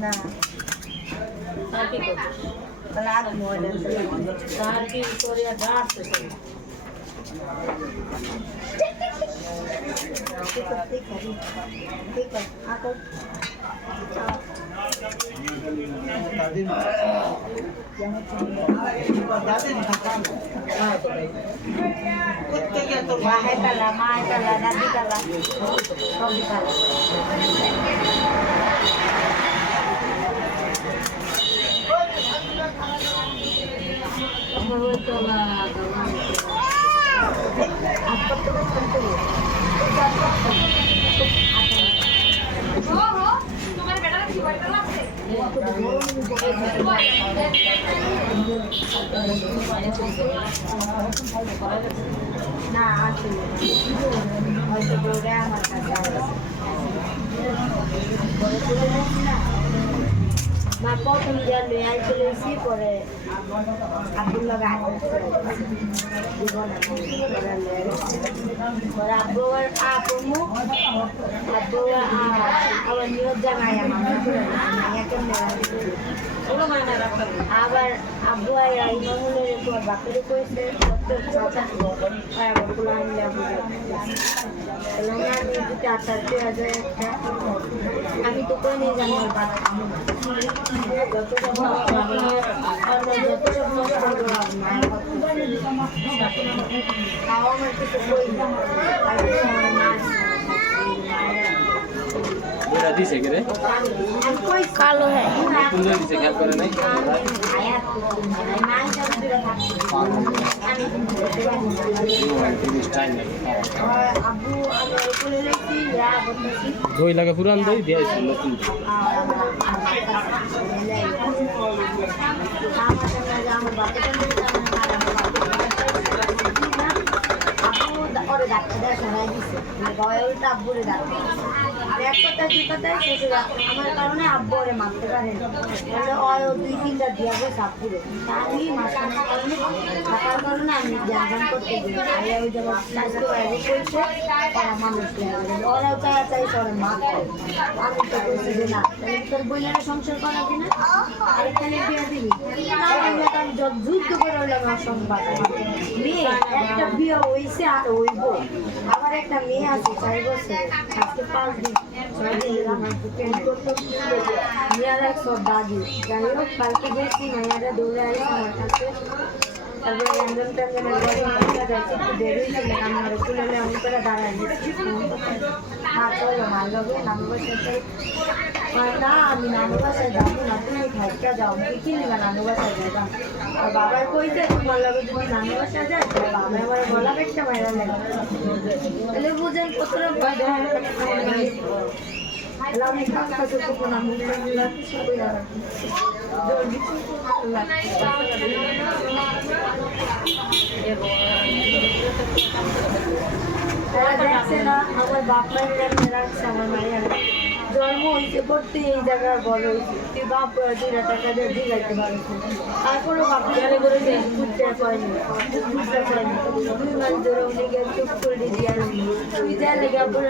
না করছে লাগ মোবাইল তার কি করে ডাঁটছে আকো মাহে মায়ে কালা দাদি কালা সব কালা আমার ওই তলা না আছে। হয়তো আমার কাছে আছে পরে চলে যাচ্ছি না মা প্রথম যা লয়ে আই চলে এসেছি পরে গায়ে জীবন পরে আব্বু আর আপমু আব্বু আবার নিয়োগ জানাই আমার কেমন আবার আব্বু আর ইমামুলের পর বাপরে কইছে ডক্টর চাচা আর আবার কুলান যাব এলাকা আমি দুটো আটার দেওয়া যায় একটা আমি তো কই নিয়ে জানি ওর বাবা যত সব আমরা যত সব নষ্ট করব মায়ের কথা খাওয়া আমার কিছু কই না আর আমার মা এটা দিছে কে রে আমি কই কালো হ্যাঁ কোন জায়গায় দই লাগা পুরান দই দিয়েছি নতুন। আমার বাচ্চাটা ওরে ডাক্তার সরাই দিছে। উল্টা আব্বুরে ডাক্তার এক কি কথা শেষে আমার কারণে আব্বু মারতে পারে না। ওই দুই তিনটা দিয়া আব্বুরে। আমি মাঝখানের কারণে, থাকার কারণে আমি জ্ঞান করতে গেছি আইয়া ওই স্বাস্থ্য বাইরে করছে তারা মানুষ চাই করে। আমি তো বলছি যে, না তোর বইলারে সংসার করা কিনা আরেকখানে বিয়ে দিবি? আমি যুদ্ধ করে হইলাম আমার সংবাদ। মেয়ে একটা বিয়ে হয়েছে আর হইব। আবার একটা মেয়ে আছে, চার বছর। আজকে পাঁচ দিন, ছয় আমার সব দাদি যাই হোক কালকে গেছি, মেয়েরা দৌড়ে আসে আমার তারপরে র্যান্ডম ট্যান্ডমের ঘরে মাছটা যাচ্ছে একটু দেরি হয়েছিল আমার তুলে আমি করে দাঁড়াই মা চলো মা যাবে নানু বাসায় না আমি নানু বাসায় যাব না তুমি খাইটা যাও বাবার কোনো কই আর তারা দেখছে না আমার বাপ মায়ের নাম রাখছে আমার মায়ের জন্ম হয়েছে করতে এই জায়গায় বড় হয়েছে। তুই বাপ দুইটা টাকা দিয়ে দিলাইতে পারছে তারপরেও বাপ গেলে যে বুঝতে পারেনি বুঝতে পারেনি দুই মাস ধরে উনি গিয়ে চুপ করে দিয়ে তুই যা লেগে আপনার